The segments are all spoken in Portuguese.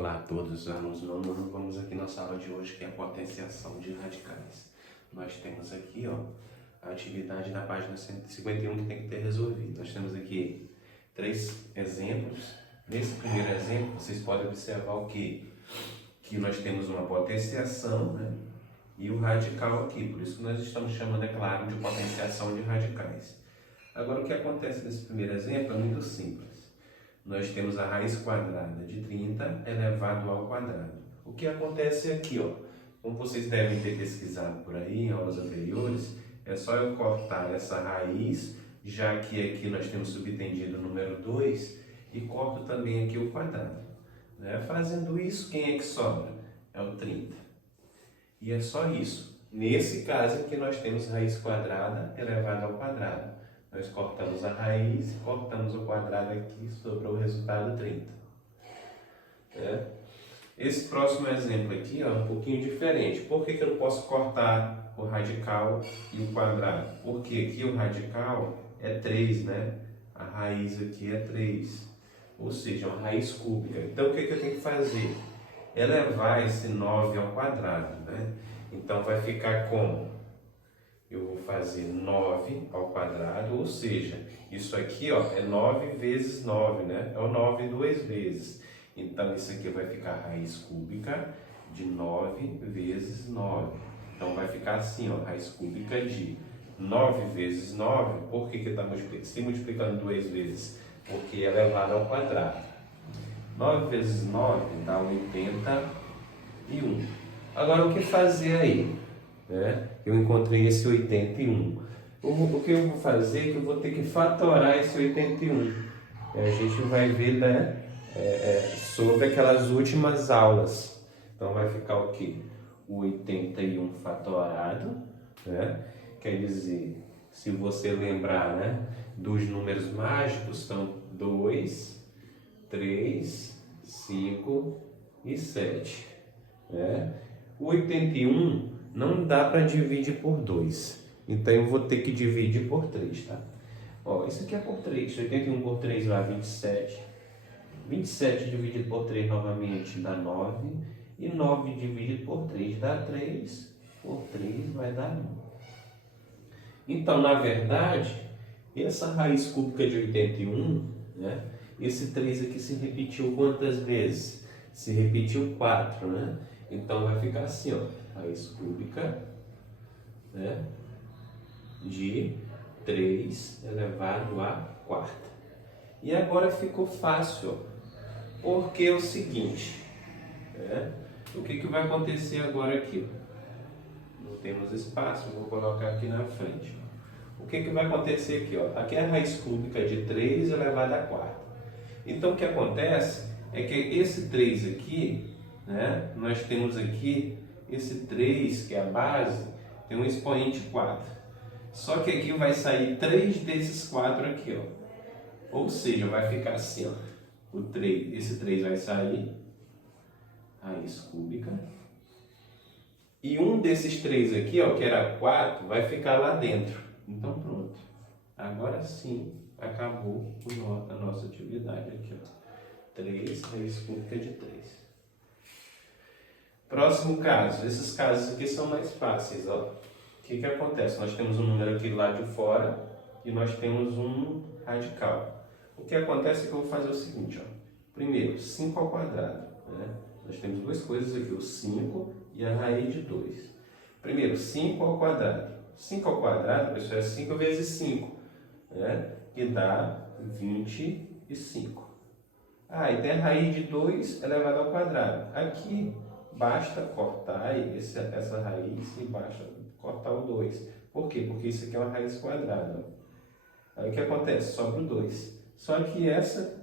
Olá a todos, alunos do nono ano. Vamos aqui na sala de hoje, que é a potenciação de radicais. Nós temos aqui, a atividade da página 151 que tem que ter resolvido. Nós temos aqui 3 exemplos. Nesse primeiro exemplo, vocês podem observar o quê? Que nós temos uma potenciação, né? E o radical aqui. Por isso que nós estamos chamando, é claro, de potenciação de radicais. Agora, o que acontece nesse primeiro exemplo é muito simples. Nós temos a raiz quadrada de 30 elevado ao quadrado. O que acontece aqui, como vocês devem ter pesquisado por aí em aulas anteriores, é só eu cortar essa raiz, já que aqui nós temos subtendido o número 2, e corto também aqui o quadrado. Fazendo isso, quem é que sobra? É o 30. E é só isso. Nesse caso aqui nós temos raiz quadrada elevada ao quadrado. Nós cortamos a raiz, cortamos o quadrado aqui, sobrou o resultado 30. Esse próximo exemplo aqui é um pouquinho diferente. Por que eu não posso cortar o radical e o quadrado? Porque aqui o radical é 3, né? A raiz aqui é 3, ou seja, uma raiz cúbica. Então o que eu tenho que fazer? Elevar esse 9 ao quadrado, né? Então vai ficar como? Eu vou fazer 9 ao quadrado, ou seja, isso aqui é 9 vezes 9, né? É o 9 duas vezes. Então, isso aqui vai ficar raiz cúbica de 9 vezes 9. Então, vai ficar assim, raiz cúbica de 9 vezes 9. Por que está multiplicando duas vezes? Porque é elevado ao quadrado. 9 vezes 9 dá 81. Agora, o que fazer aí? Eu encontrei esse 81. O que eu vou fazer é que eu vou ter que fatorar esse 81. A gente vai ver, sobre aquelas últimas aulas. Então vai ficar o quê? O 81 fatorado, Quer dizer, se você lembrar, dos números mágicos, são 2, 3, 5 e 7. O 81 não dá para dividir por 2. Então eu vou ter que dividir por 3, tá? Isso aqui é por 3. 81 por 3 dá 27. 27 dividido por 3 novamente dá 9. E 9 dividido por 3 dá 3. Por 3 vai dar 1. Então, na verdade, essa raiz cúbica de 81, esse 3 aqui se repetiu quantas vezes? Se repetiu 4, né? Então vai ficar assim, raiz cúbica, de 3 elevado à quarta. E agora ficou fácil, porque é o seguinte, o que vai acontecer agora aqui? Não temos espaço, vou colocar aqui na frente. O que vai acontecer aqui? Aqui é a raiz cúbica de 3 elevado à quarta. Então o que acontece é que esse 3 aqui, nós temos aqui esse 3, que é a base, tem um expoente 4. Só que aqui vai sair 3 desses 4 aqui, Ou seja, vai ficar assim, esse 3 vai sair, raiz cúbica. E um desses 3 aqui, que era 4, vai ficar lá dentro. Então pronto. Agora sim, acabou a nossa atividade aqui, 3 raiz cúbica de 3. Próximo caso. Esses casos aqui são mais fáceis, O que acontece? Nós temos um número aqui lá de fora e nós temos um radical. O que acontece é que eu vou fazer o seguinte, Primeiro, 5 ao quadrado, Nós temos duas coisas aqui, o 5 e a raiz de 2. Primeiro, 5 ao quadrado. 5 ao quadrado, pessoal, é 5 vezes 5, que dá 25. E tem a raiz de 2 elevado ao quadrado. Aqui, basta cortar essa raiz e basta cortar o 2. Por quê? Porque isso aqui é uma raiz quadrada. Aí o que acontece? Sobra o 2. Só que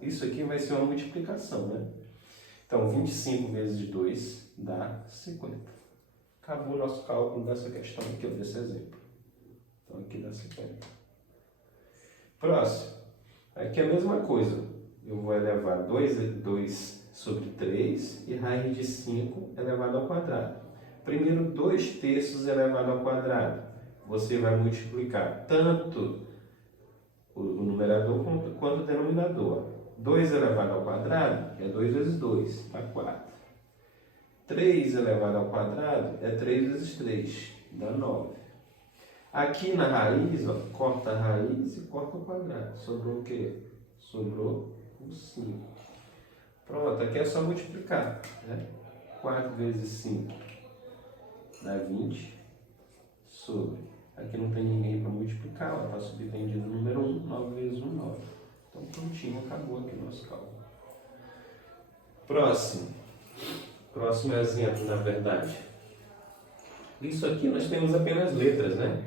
isso aqui vai ser uma multiplicação, Então, 25 vezes 2 dá 50. Acabou o nosso cálculo dessa questão aqui, desse exemplo. Então, aqui dá 50. Próximo. Aqui é a mesma coisa. Eu vou elevar 2 sobre 3 e raiz de 5 elevado ao quadrado. Primeiro, 2/3 elevado ao quadrado. Você vai multiplicar tanto o numerador quanto o denominador. 2 elevado ao quadrado é 2 vezes 2, dá 4. 3 elevado ao quadrado é 3 vezes 3, dá 9. Aqui na raiz, ó, corta a raiz e corta o quadrado. Sobrou o quê? Sobrou o 5. Pronto, aqui é só multiplicar, né? 4 vezes 5 dá 20 sobre. Aqui não tem ninguém para multiplicar, ó, está subtendido o número 1, 9 vezes 1, 9. Então prontinho, acabou aqui o nosso cálculo. Próximo exemplo, na verdade. Isso aqui nós temos apenas letras, né?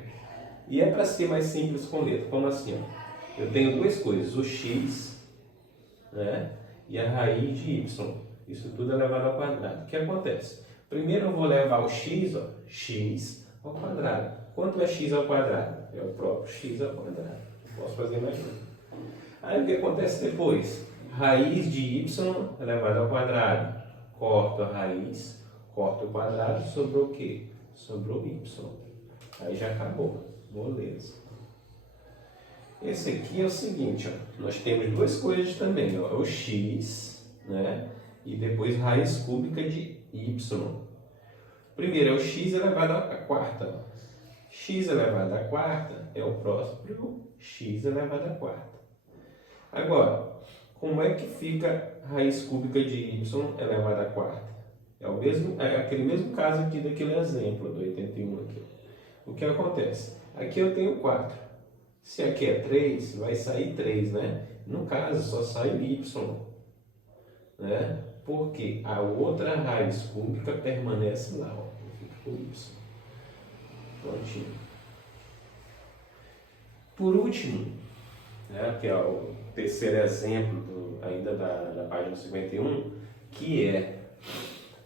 E é para ser mais simples com letra. Como assim? Ó? Eu tenho duas coisas, o x, né? E a raiz de y. Isso tudo é elevado ao quadrado. O que acontece? Primeiro eu vou levar o x, ó, x ao quadrado. Quanto é x ao quadrado? É o próprio x ao quadrado. Não posso fazer mais nada. Aí o que acontece depois? Raiz de y elevado ao quadrado. Corto a raiz, corto o quadrado, sobrou o quê? Sobrou y. Aí já acabou. Moleza. Esse aqui é o seguinte, ó. Nós temos duas coisas também, ó, o x, né? E depois raiz cúbica de y. Primeiro é o x elevado à quarta. Ó. X elevado à quarta é o próprio x elevado à quarta. Agora, como é que fica raiz cúbica de y elevado à quarta? É aquele mesmo caso aqui daquele exemplo do 81 aqui. O que acontece? Aqui eu tenho 4. Se aqui é 3, vai sair 3, né? No caso, só sai y, né? Porque a outra raiz cúbica permanece lá, ó. Fica com y. Prontinho. Por último, né, que é o terceiro exemplo ainda da página 51, que é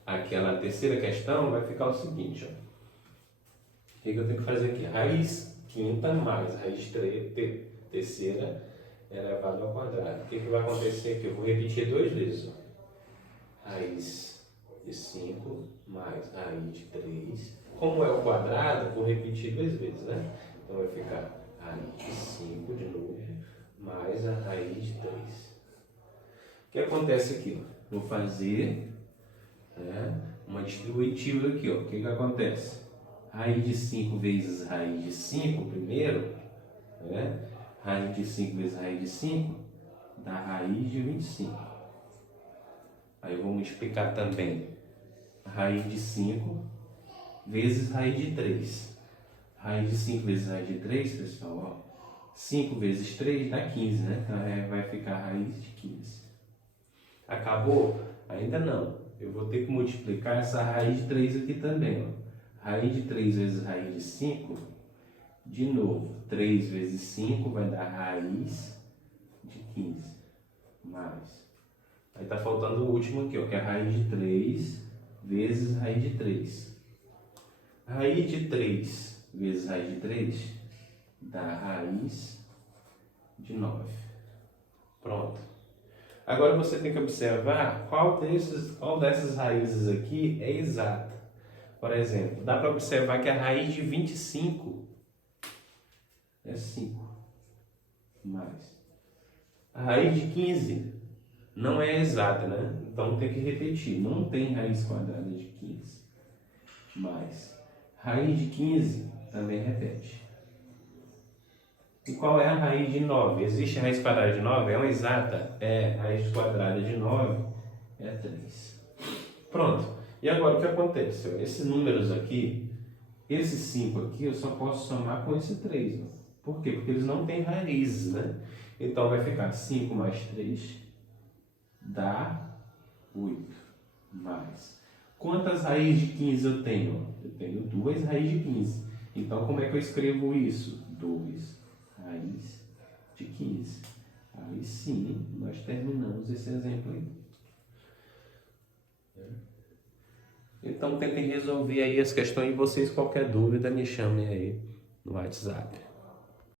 aquela terceira questão, vai ficar o seguinte, ó. O que eu tenho que fazer aqui? Raiz quinta mais raiz terceira elevado ao quadrado. O que vai acontecer aqui? Eu vou repetir duas vezes. Ó. Raiz de 5 mais raiz de 3. Como é o quadrado, vou repetir duas vezes, né? Então vai ficar raiz de 5 de novo, mais a raiz de 3. O que acontece aqui? Ó? Vou fazer, né, uma distributiva aqui. Ó. O que acontece? Raiz de 5 vezes raiz de 5 primeiro, né? Raiz de 5 vezes raiz de 5 dá raiz de 25. Aí eu vou multiplicar também raiz de 5 vezes raiz de 3. Raiz de 5 vezes raiz de 3, pessoal, ó, 5 vezes 3 dá 15, né? Então vai ficar raiz de 15. Acabou? Ainda não. Eu vou ter que multiplicar essa raiz de 3 aqui também, ó. Raiz de 3 vezes raiz de 5, de novo, 3 vezes 5 vai dar raiz de 15, mais. Aí está faltando o último aqui, ó, que é a raiz de 3 vezes raiz de 3. Raiz de 3 vezes raiz de 3 dá raiz de 9. Pronto. Agora você tem que observar qual dessas raízes aqui é exata. Por exemplo, dá para observar que a raiz de 25 é 5, mais. A raiz de 15 não é exata, né? Então tem que repetir. Não tem raiz quadrada de 15, mais. Raiz de 15 também repete. E qual é a raiz de 9? Existe raiz quadrada de 9? É uma exata? É. Raiz quadrada de 9 é 3. Pronto. E agora o que acontece? Esses números aqui, esse 5 aqui, eu só posso somar com esse 3. Ó. Por quê? Porque eles não têm raízes, né? Então vai ficar 5 mais 3 dá 8. Mais. Quantas raízes de 15 eu tenho? Eu tenho 2 raízes de 15. Então como é que eu escrevo isso? 2 raiz de 15. Aí sim, nós terminamos esse exemplo aí. Então tentem resolver aí as questões e vocês, qualquer dúvida, me chamem aí no WhatsApp.